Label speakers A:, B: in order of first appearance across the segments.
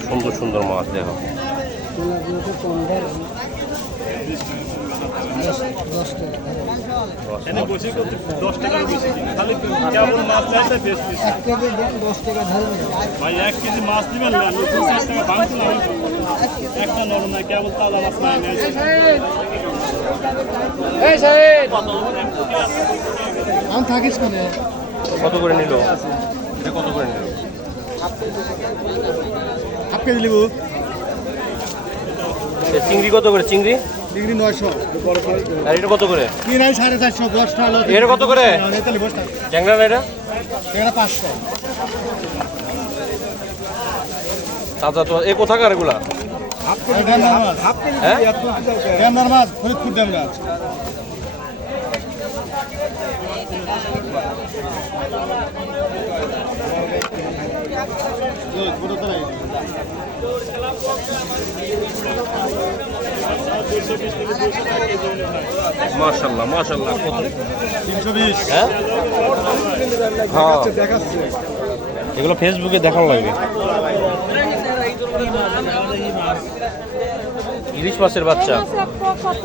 A: সুন্দর সুন্দর মাছ দেখো।
B: দশ
C: টাকার বেশি খালি কেমন মাছ চাইছে বেশি
B: এক কেজি দেন দশ টাকা
C: ভাই এক কেজি মাছ দিবেন না আমি টাকা না একটা নরম না কেবল তাজা মাছ নাই নাই।
B: আমি থাকিস কোনে?
A: কত করে নিল? এটা কত করে নিল?
B: হাফ কেজি লিবু।
A: চিংড়ি কত করে? চিংড়ি?
B: ডিগ্রি নয়শো।
A: আর এটা কত করে?
B: তিন আই সাড়ে চারশো দশটা
A: এটা কত করে? ট্যাংরা এটা?
B: এটা পাঁচশো।
A: তাজা তো এ কোথাকার এগুলা? হ্যাঁ?
B: ফরিদপুর ড্যামরা
A: মাশাল্লাহ মাশাল্লাহ। কত
B: তিনশো বিশ।
A: হ্যাঁ? হ্যাঁ। এগুলো ফেসবুকে দেখানো লাগবে। ইলিশ মাছের বাচ্চা।
D: কত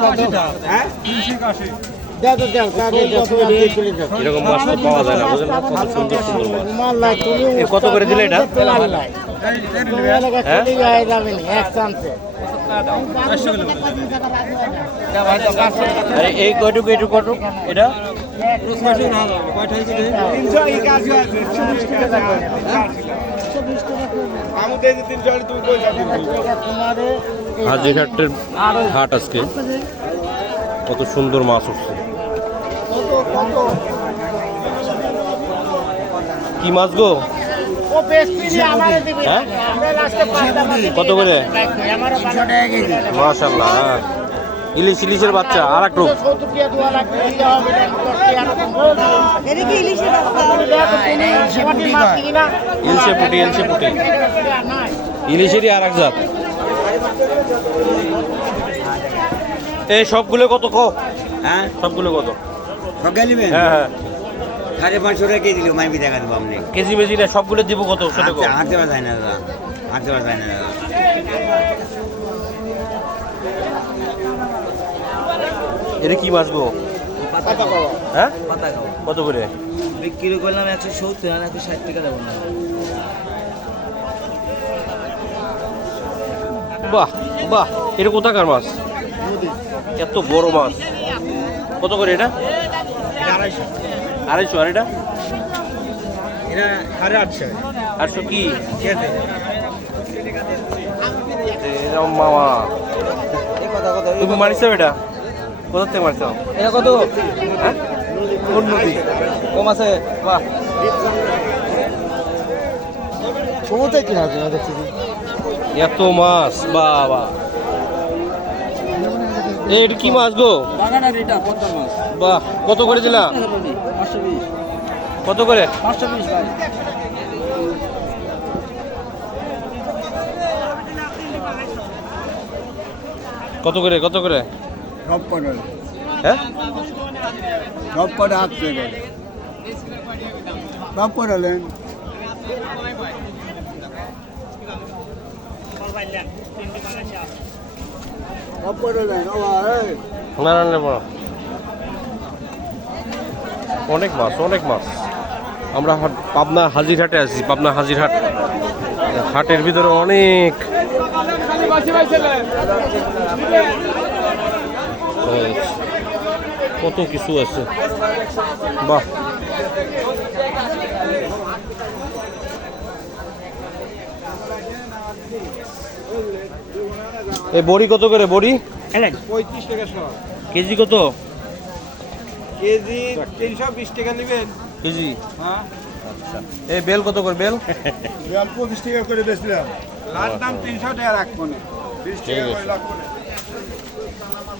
B: কত? হ্যাঁ?
A: এরকম মাছ তো পাওয়া যায় না বুঝলেন? কত সুন্দর মাছ কত করে দিলে এটা? হ্যাঁ? আরে এই কয়টুকু এইটুকু কটুক এটা? হাজিরহাটের হাট আজকে। কত সুন্দর মাছ উঠছে। কি মাছ গো? হ্যাঁ? কত করে?
B: আমারও
A: ইলিশ ইলিশের বাচ্চা আর এক রূপ? ইলশে পুটি ইলশে পুটি। ইলিশেরই আর এক জাত। এই সবগুলো কত কো?
E: হ্যাঁ?
A: সবগুলো কত? হ্যাঁ হ্যাঁ।
E: সাড়ে পাঁচশো টাকা কেজি দিল মাইমি দেখা দেবো আপনি
A: কেজি না সবগুলো দিব কত?
E: হাঁটতে হাঁটতে যায় না দাদা হাঁটতে পারা যায় না দাদা।
A: এটা কি মাছ গো? হ্যাঁ? কত করে?
E: বিক্রি করলাম একশো সত্তর আর একশো ষাট টাকা দেবো না।
A: বাহ বাহ এটা কোথাকার মাছ? এত বড় মাছ। কত করে এটা? আড়াইশো। আর এটা?
E: এটা সাড়ে আটশো।
A: আটশো কি? মামা। তুমি মারিছো এটা কোথা থেকে মারছো?
E: এটা কত?
A: হ্যাঁ? কোন নদী?
E: কম আছে বাহ।
B: সমুদ্রে কিনা আছে না দেখছি।
A: এত মাছ বাবা। এটা কি মাছ গো?
E: বাগানের এটা পদ্মার মাছ।
A: বাহ কত করে দিলা? কত করে? কত করে কত করে?
B: সব
A: হ্যাঁ?
B: সব আসছে সব করে সব করে নেন
A: না না না বড়। অনেক মাছ অনেক মাছ। আমরা হাট- পাবনা হাজিরহাটে আছি পাবনা হাজিরহাট। হাটের ভিতরে অনেক কত কিছু আছে? বাহ। এই বড়ি কত করে বড়ি?
B: পঁয়ত্রিশ টাকা শো
A: কেজি কত?
B: কেজি তিনশো বিশ টাকা নেবেন।
A: কেজি?
E: হ্যাঁ।
A: আচ্ছা। এই বেল কত করে বেল?
B: পঁচিশ টাকা করে বেচলাম।
E: লাল দাম তিনশো টাকা রাখব না।
B: বিশ
A: আছে।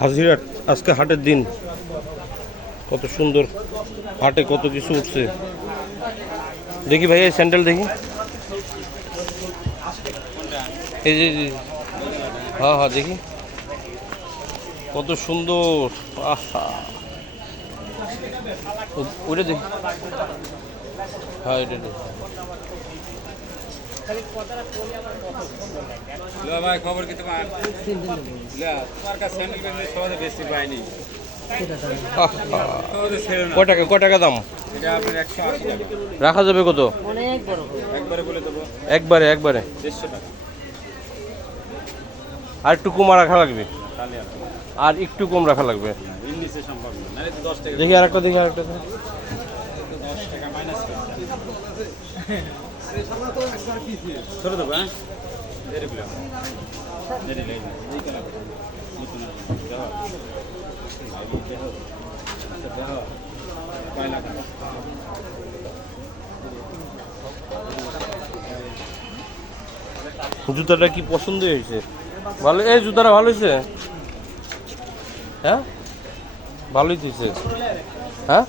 A: হাজিরহাট আজকে হাটের দিন। কত সুন্দর হাটে কত কিছু উঠছে। দেখি ভাই স্যান্ডেল দেখি। এই যে হ্যাঁ হ্যাঁ দেখি। কত সুন্দর। আহা। ও- ওটা দেখি। হ্যাঁ এটা দেখি।
E: ভাই খবর কি তোমার? তোমার কাছে স্যান্ডেল কিনলে সহজে বেশি পাইনি।
A: দাম? রাখা যাবে কত?
E: একবারে
A: একবারে আর একটু কমা রাখা লাগবে।
E: আর
A: একটু কম রাখা লাগবে। দেখি আর একটা দেখি আর একটা
E: ছোট হ্যাঁ?
A: জুতাটা কি পছন্দ হয়েছে? ভালো এই জুতাটা ভালো হয়েছে? হ্যাঁ? ভালোই দিয়েছে হ্যাঁ?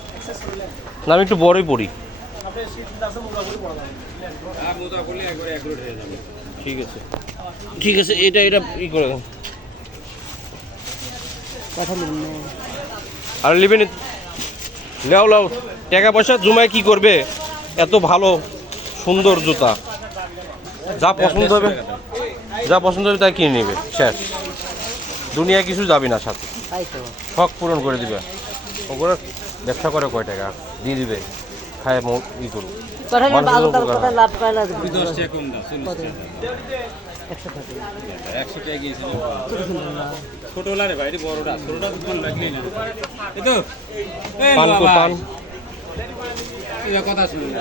A: না, আমি একটু বড়ই পড়ি ঠিক আছে। ঠিক আছে এটা এটা ই করে দেন। আর লিবেন লেও লাও টাকা পয়সা জুমায় কি করবে? এত ভালো সুন্দর জুতা। যা পছন্দ হবে যা পছন্দ হবে তাই কিনে নেবে শেষ। দুনিয়ায় কিছু যাবি না সাথে। শখ পূরণ করে দিবে। ওগুলো ব্যবসা করে কয় টাকা? দিয়ে দিবে। খায় ই করুক। হয়।
E: কথা শুনুন।